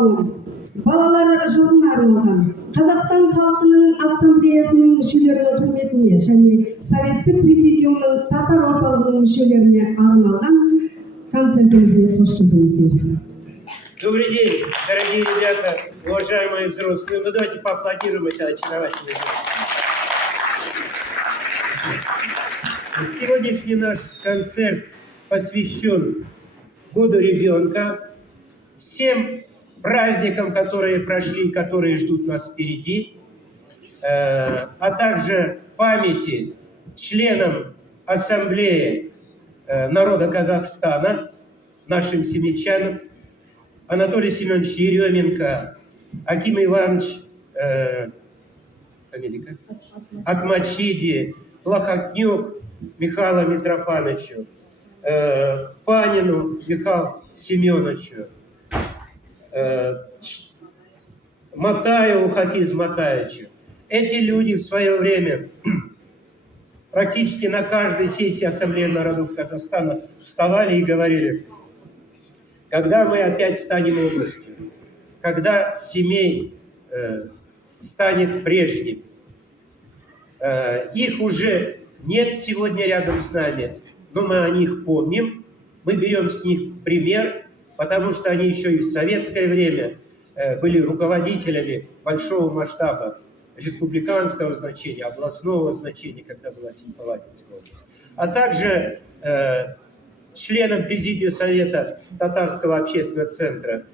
алуу балалар жылына арналган Қазақстан халкынын ассамблеясынын мүшелеринин құрметіне және Советтік президиумдун татар орталығынын мүшелеріне арналган концертимизге қош келдиңиздер. Добрый день, дорогие ребята, уважаемые взрослые. Ну давайте поаплодируем это очаровательное дело. Сегодняшний наш концерт посвящен Году ребенка, всем праздникам, которые прошли и которые ждут нас впереди, а также памяти членам Ассамблеи народа Казахстана, нашим семьянам, Анатолий Семенович Еременко, Аким Иванович Акмачиди, Плохотнюк Михаилу Митрофановичу, Панину Михаилу Семеновичу, Матаеву Хафизу Матаевичу. Эти люди в свое время практически на каждой сессии Ассамблеи народов Казахстана вставали и говорили: когда мы опять станем областью, когда семей станет прежним. Их уже нет сегодня рядом с нами, но мы о них помним, мы берем с них пример, потому что они еще и в советское время были руководителями большого масштаба, республиканского значения, областного значения, когда была Семипалатинская область, а также членом президиума Совета Татарского общественного центра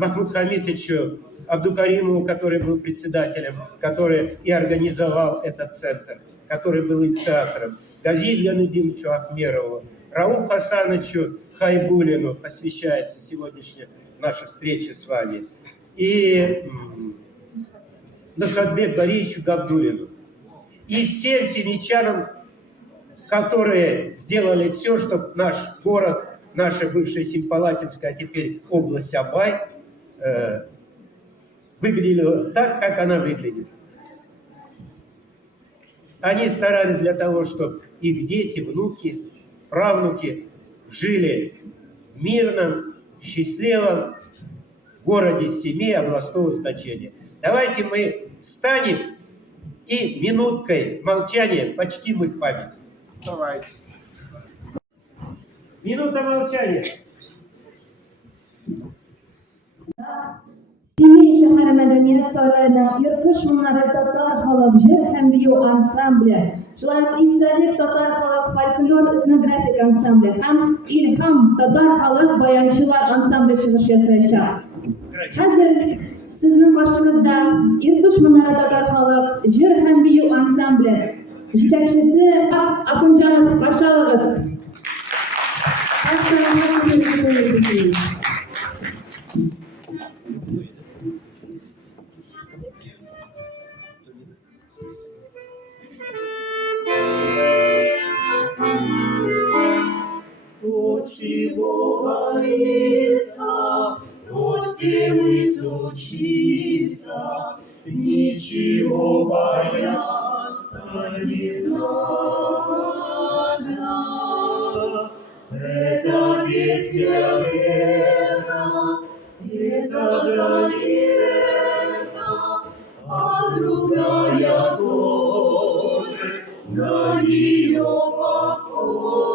Махмуд Хамитовичу Абдукаримову, который был председателем, который и организовал этот центр, который был инициатором, Газизу Янудиновичу Ахмерову, Рауфу Хасановичу Хайбулину посвящается сегодняшняя наша встреча с вами, и Насхатбеку Борисовичу Габдуллину, и всем семьянам, которые сделали все, чтобы наш город, наша бывшая Семипалатинская, а теперь область Абай, выглядела так, как она выглядит. Они старались для того, чтобы их дети, внуки, правнуки жили в мирном, счастливом городе Семей областного значения. Давайте мы встанем и минуткой молчания почтим их память. Давайте. Минута молчания. Семей шәһәре мәдәният сарайына Иртыш Монары татар халык җыр һәм бию ансамбле, шулай ук Истәлек татар халык фольклор этнографик ансамбле һәм Илһам татар халык баянчылар ансамбле чыгыш ясаячак. Хәзер сезнең каршыгызда Иртыш Монары татар халык җыр һәм бию ансамбле җитәкчесе Акынҗанов, каршы алыгыз. Чего боится, то с тем и случится, ничего бояться не надо. Это песня лета, это лето, а другая тоже на нее похожа.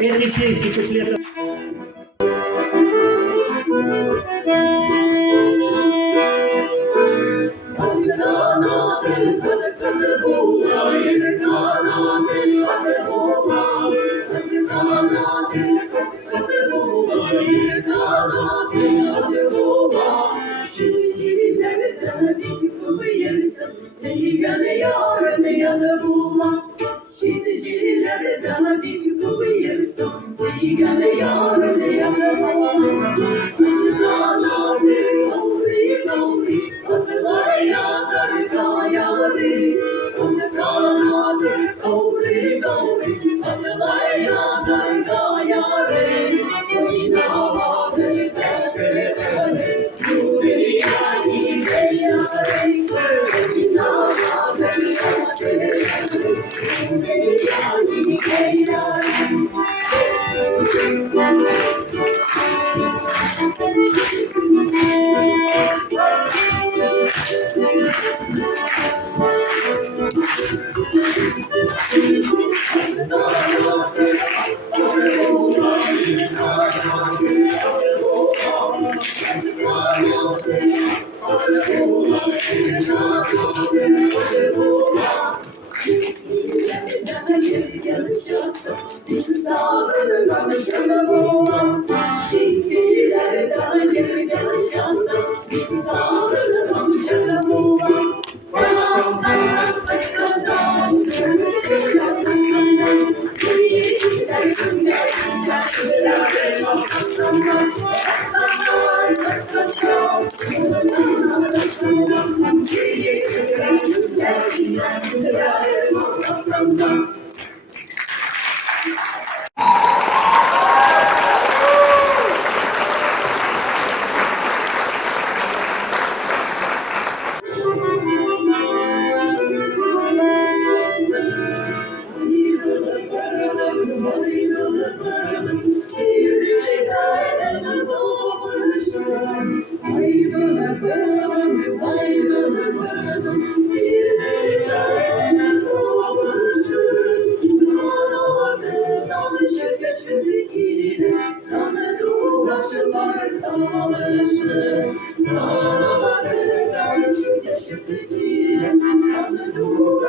Эти песни куплетов.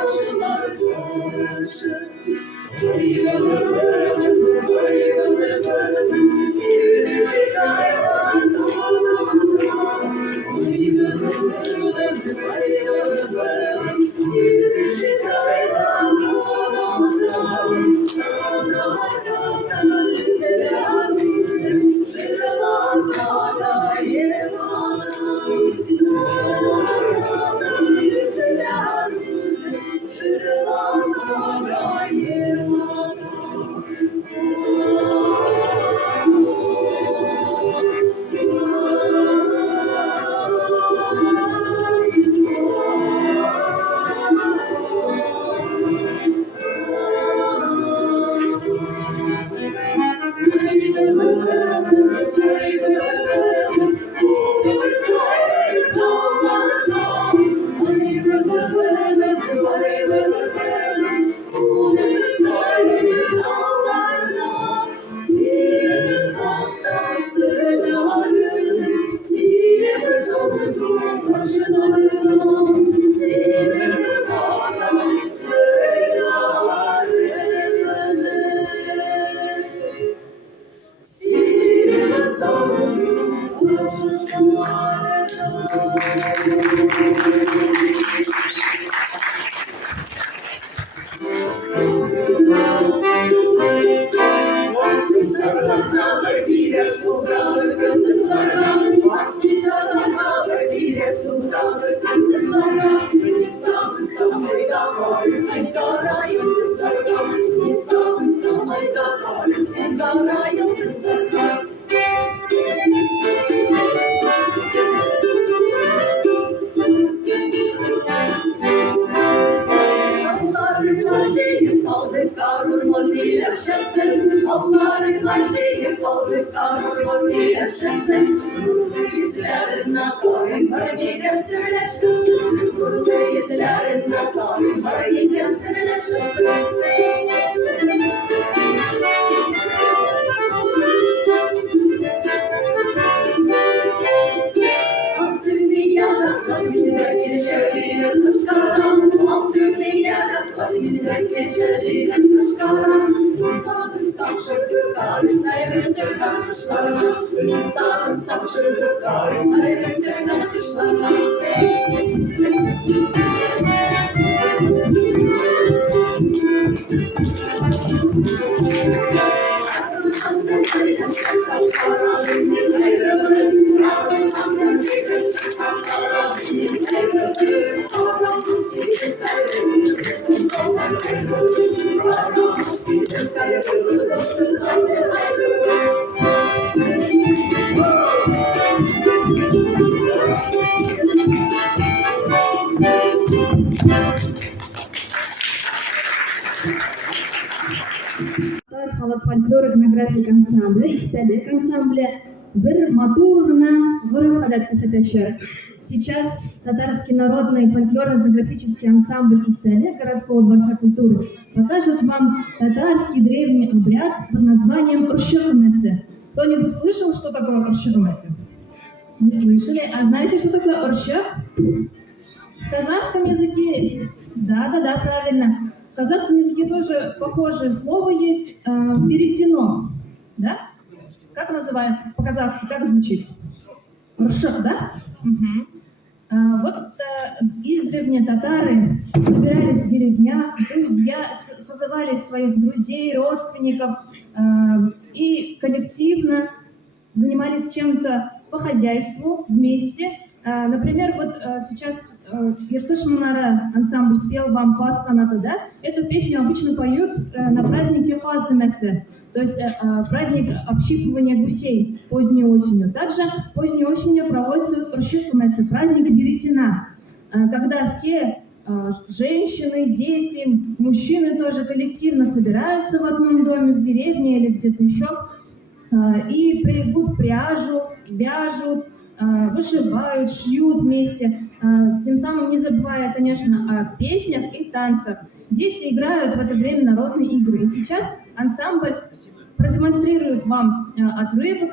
başlar karşı. Birleşik hayvan birleşik Allah'ın acıyı kaldık ağır bir yaşasın. Gurur yüzlerine koyun hareket söyleşsin. Gurur yüzlerine koyun hareket söyleşsin. Dünyada kosminde geçerliğine kışkaran. Dünyada kosminde geçerliğine kışkaran. İnsanın sapşırdık garim seyrettir nakışlarına. İnsanın sapşırdık garim seyrettir nakışlarına. Халык фольклор этнографик ансамблі, истәлек ансамблі бір матур гына ғөрөф-гадәт күрсәтәчәк. Сейчас татарский народный фольклорно-этнографический ансамбль «Истәлек» городского дворца культуры покажет вам татарский древний обряд под названием «Оршык-өмәсе». Кто-нибудь слышал, что такое «Оршык-өмәсе»? Не слышали? А знаете, что такое «Оршык»? В казахском языке, да, правильно. В казахском языке тоже похожее слово есть, веретено, да? Как называется по-казахски, как звучит? Оршык, да? Угу. Вот издревле татары собирались в деревнях, друзья, созывали своих друзей, родственников и коллективно занимались чем-то по хозяйству вместе. Например, вот сейчас Иртыш Мунара ансамбль спел вам «Пас канаты», да? Эту песню обычно поют на празднике Хазымэсэ, то есть праздник общипывания гусей поздней осенью. Также поздней осенью проводится Оршык-өмәсе, праздник веретена, когда все женщины, дети, мужчины тоже коллективно собираются в одном доме, в деревне или где-то еще, и прибегут пряжу, вяжут, вышивают, шьют вместе, тем самым не забывая, конечно, о песнях и танцах. Дети играют в это время народные игры. И сейчас ансамбль продемонстрирует вам отрывок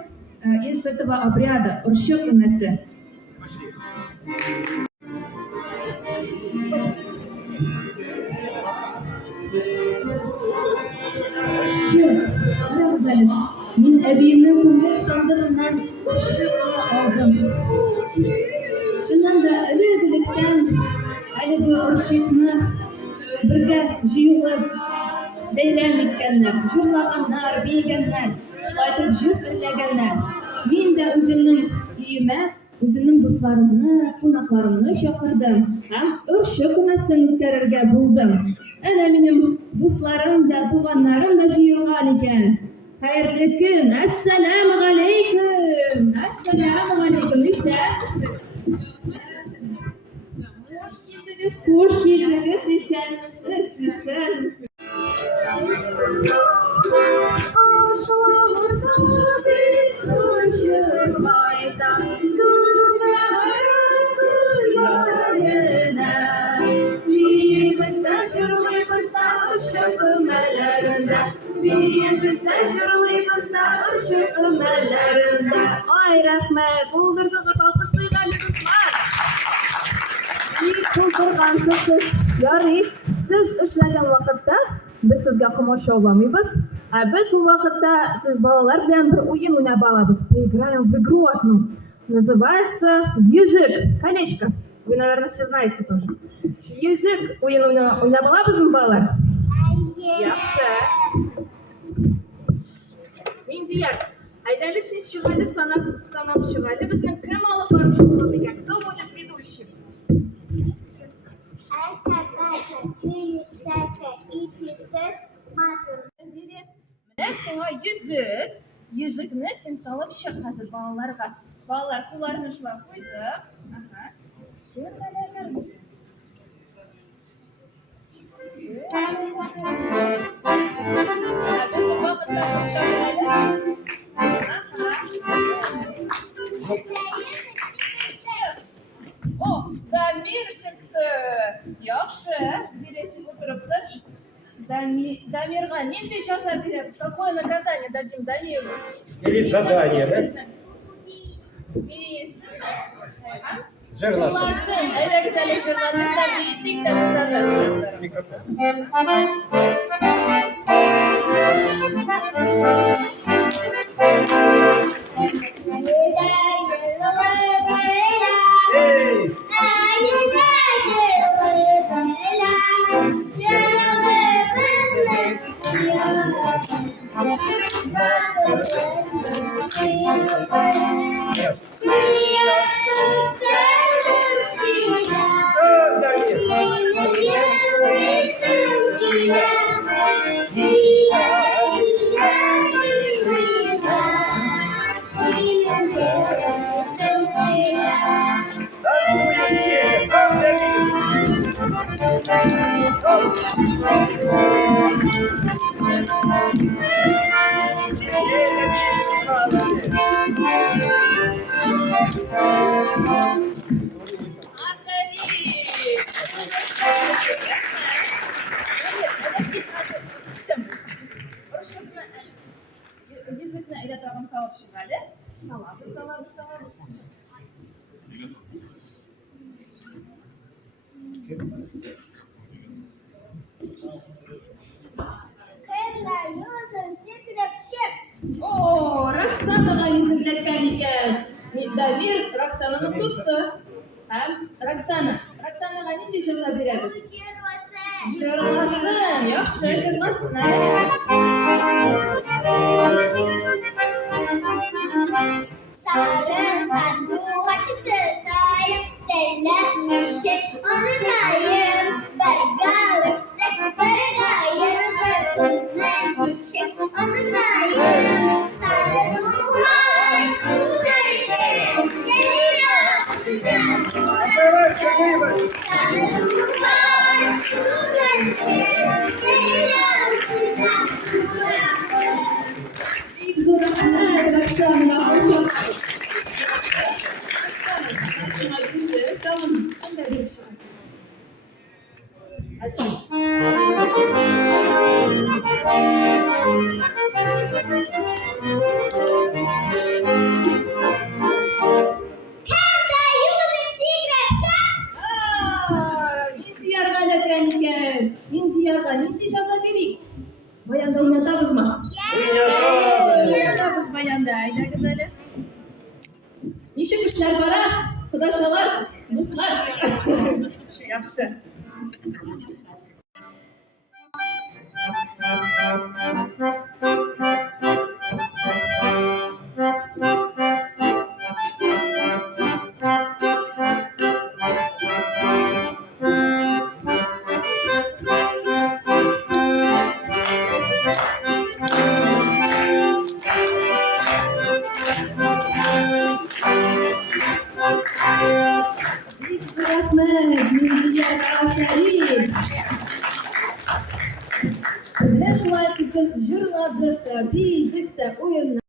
из этого обряда Оршык-өмәсе. Karagız әле. Мин әбиемнең күңел сандыгыннан ышыгыны алдым. Шуннан да элек-электән әлеге ышыкны бергә җыелып бәйрәм иткәннәр, җырлаганнар, бейгәннәр, шулайтып җыр эзләгәннәр. Мин дә үземнең өемә, үземнең дусларымны, кунакларымны чакырдым һәм ырчы күмәсен үткәрергә булдым. Әнә минем дусларым да, туганнарым да җыелган икән. Хәерле көн, әссәламу галейкум, әссәламу галейкум, исәнмесез? Hoş geldiniz, исәнмесез, исәнмесез? Ай, рәхмәт, булдырдыгыз, алкышлыйк әле дуслар. Култыргансыз, ярый, сез эшләгән вакытта без сезгә комача алмыйбыз. Без ул вакытта сез балалар белән бер уен уйнап алабыз. Поиграем в игру одну. Называется язык, колечко. Вы, наверное, все знаете тоже. Язык уен уйнап алабызмы, балалар? Яхшы. Миндияр, әйдәле син чыгады санап чыгады. Безнең кем алып барып чыгып дигән. Кто будет ведущим? Менә сиңа йөзек. Йөзекне син салып чык хәзер балаларга. Балалар кулларын шулай куйды. Ага. Серләләр. Без вакытта чыгабыз. О, Дамир чыкты. Яхшы, зирәсе утырыптыр. Дамирга нинди җәза бирәбез? Какое наказание дадим Дамиру? Или задание, да? Жырласын. Әйдәгез әле жырларында бейтлик тә назарда. Языкны әйдә тагын салып чыгады. Салабыз. О, Роксанаға йөзекләткән икән. Дамир Роксананы тутты. Һәм Роксанаға нинди җәза бирәбез? Жырласын. Яхшы, жырласын. Sarı sanduğa çıtayım, tellenmişim onunayım. Bergalıstık bergayım, başınmışım onunayım. Sarı muhaş kullanışım, geliyor sudan kuram. Sarı muhaş kullanışım, geliyor sudan kuram. Мин Минзиярға нендей жаза берейік? Баянды ойнатамыз ма? Ойнатамыз! Ойнатамыз баянды, айдаңыз әлі. Нешік ішлер бара? Құдашалар, достар. Жақсы. Рахмет, Минзияр Карашарин. Менә шулай без җырладык та, бийдек тә, уйнадык.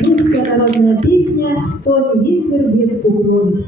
Русская народная песня «То не ветер ветку гонит».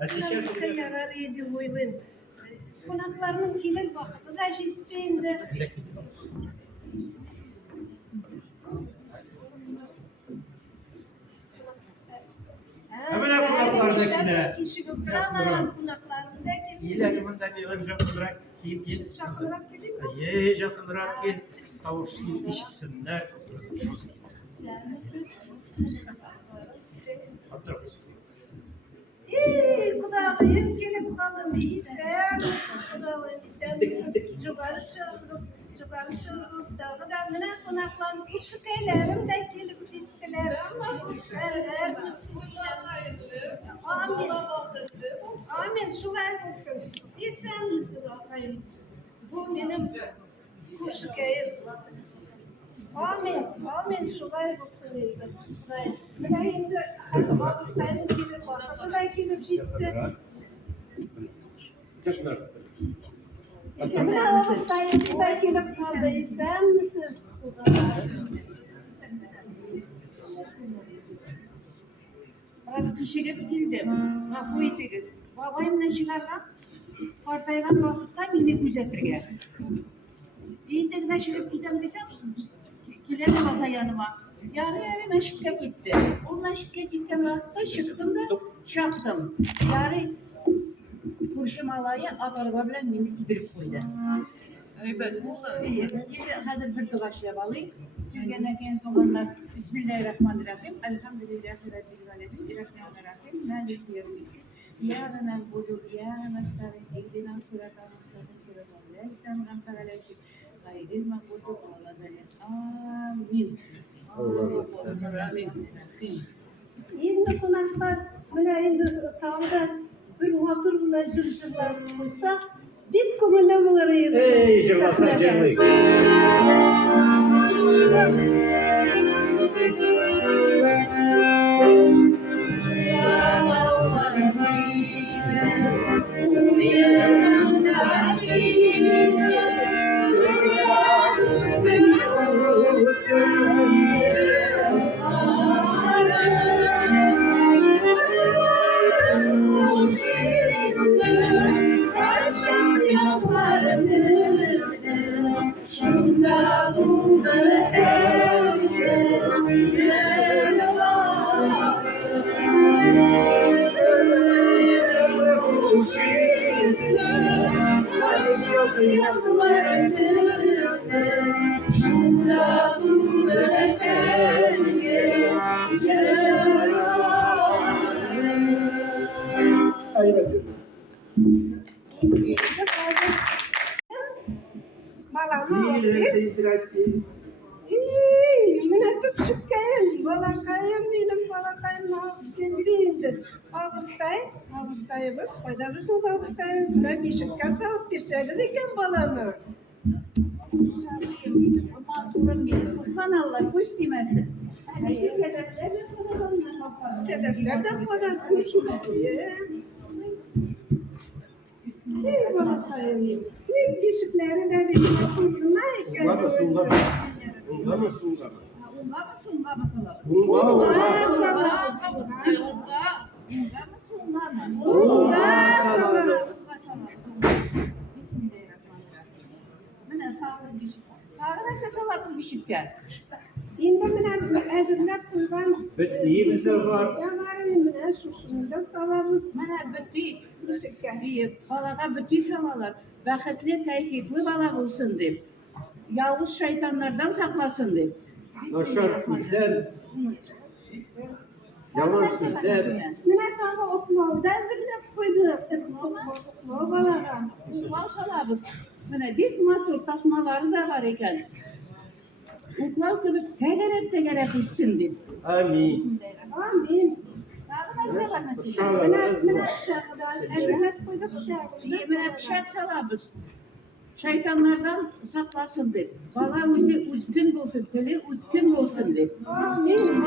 А сейчас Yarar idi oylayım. Konaklarımız gelir vakti da ciddiğinde. Hemen konaklardakiler. Kişi götüren konaklarında İyiler bunda bir önce bırak gel. Şakırak dedik. Yakınırak gel. Kavuşsun işitsinler. Kudalıyım gelip kaldım. İsem kudalıyım isem. Yukarı şığınız. Yukarı şığınız. Dağıdan bana konaklarım. Kuşuk eylerim de gelip gittiler. İserler misin? Amin. Amin. Şular mısın? İsem misin bakayım? Bu benim kuşuk eyim. Amin. Amin. Şular mısın? Ben şimdi Ağustos'tan gelip bakımda da gelip gitti. Sen Ağustos'tan gelip kaldı. İsem misiniz? Biraz kişilik bildim. Gafı etiriz. Babayımla çıkarlar. Partaydan vakitte beni gözetirge. İyindekine çıkıp gidem desem, kilere basa yanıma. Yarı evi meşitke gitti. O meşitke gittim vakitte çıktım da çaktım. Yarı kurşum alayı at araba bilen beni gidirip koydu. Evet, bu da iyi. Şimdi hazır bir tıraşlayıp alayım. Türkiye'deki tobanlar Bismillahirrahmanirrahim. Elhamdülillahi Rabbil alemin. Irrahmanirrahim. Maliki yevmiddin. İyyâke na'budu ve iyyâke nestaîn. İhdina sıratal mustakîm. Sıratal lezîne en'amte aleyhim. Gayril mağdûbi aleyhim. Amin. Endi konaklar böyle endi tağda bir oturumda jürşürler koysa bir kumulamaları yeriz. Ey Jırvasan Cemil. Malama Minetip çıkayım, balakayım benim balakayım kendiliğimdir. Ağustay'ımız, faydamız mı Ağustay'ımız? Ben bir şıkkası alıp girseniz iken balamı. Şarkıyım dedim. Aman turun beni. Subhanallah, kuş demesin. Sebeplerden falan konuşması. Bir balakayım. Bir küçükleri de benim okulduğuna iken. Sulgama. Unga mı sunga? unga masalah. Unga Mana sağlık bir şey. Sağlık sağlık bir şey gel. Endi bilan әзірләп қойған Бітейіміз де бар. Яңарының bilan шушыны да саламыз. Mana balaga bütün salalar. Vakitli, tevfikli bala bulsun deyip. Yavuz şeytanlardan saklasın deyip. Нашар күздер, яман күздер. Мына тағы оқымауды әзірлеп қойдық. Оқымау балаға. Uklav salabız. Mana bir masur tasmaları da var iken. Uklav gibi tegerep üstün deyip. Аминь. Amin. Daha narsa var mesela. Мына пышағыдан әзірлеп қойдық пышағымызды. Yemine pişak salabız. Şeytanlardan saklasın deyip. Bala özü ütkün bulsun, teli ütkün bulsun deyip. Amin.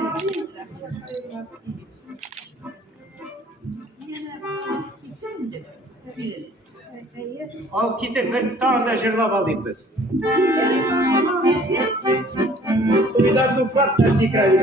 Gitsen de. Ал кетіп бір тағы да жырлап алайық біз. Тойда тупак насекали.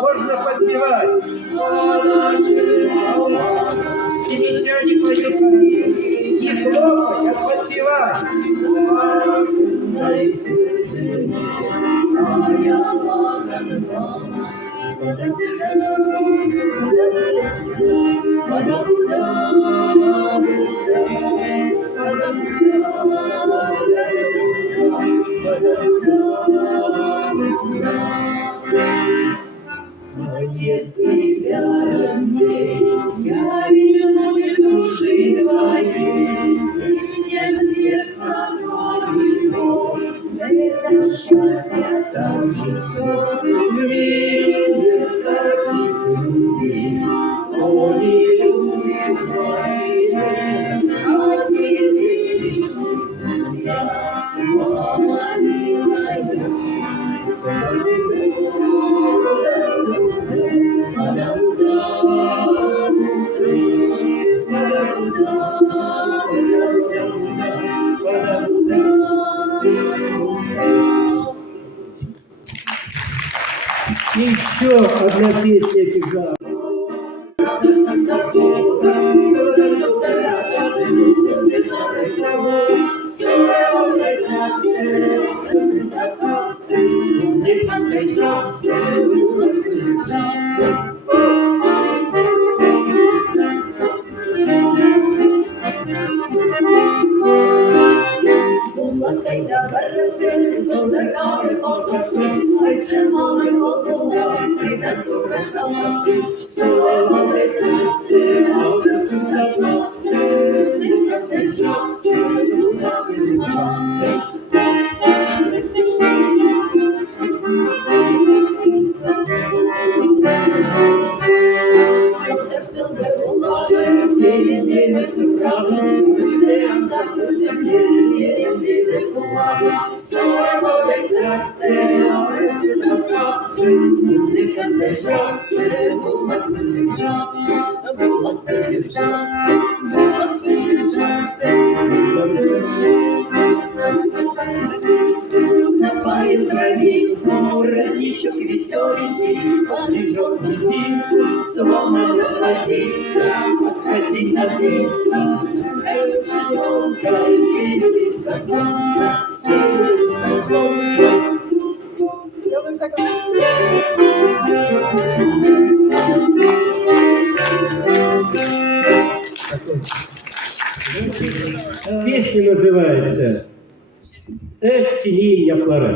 Можно подпевать. И ничего не поют. Не хлопать, а подпевать. Нет тебя, родней, я видел ночь души твоей, песня сердца твоего, это счастье торжество. В мире нет таких людей, кто не любит твоей, а тебе лишь жизнь я, мама милая. И еще одна песня тяжелая. Bunlar kayda varırsın, sonra kalır olmasın. Ayçamalı oldular, kayda bırakamazsın. Sonra ve kalktı, arkasında kalktı. Ne yapacaksın, bırakmadı. Sıldır ulaşır, denizleri kıvralım. Önde yansak özümleri, yerimde kullanım. Sonra beklerdi, arasında kalktı. Ne kadar şansı, bulmak bir can. Bulmak bir can, bulmak bir can. Напоил травинку, родничок веселенький, полежал на зимку, словно воплотиться, отходить на птица, колючая звонка, серебрится тонко, серебрится тонко. Песня называется «Эх, синие яклары».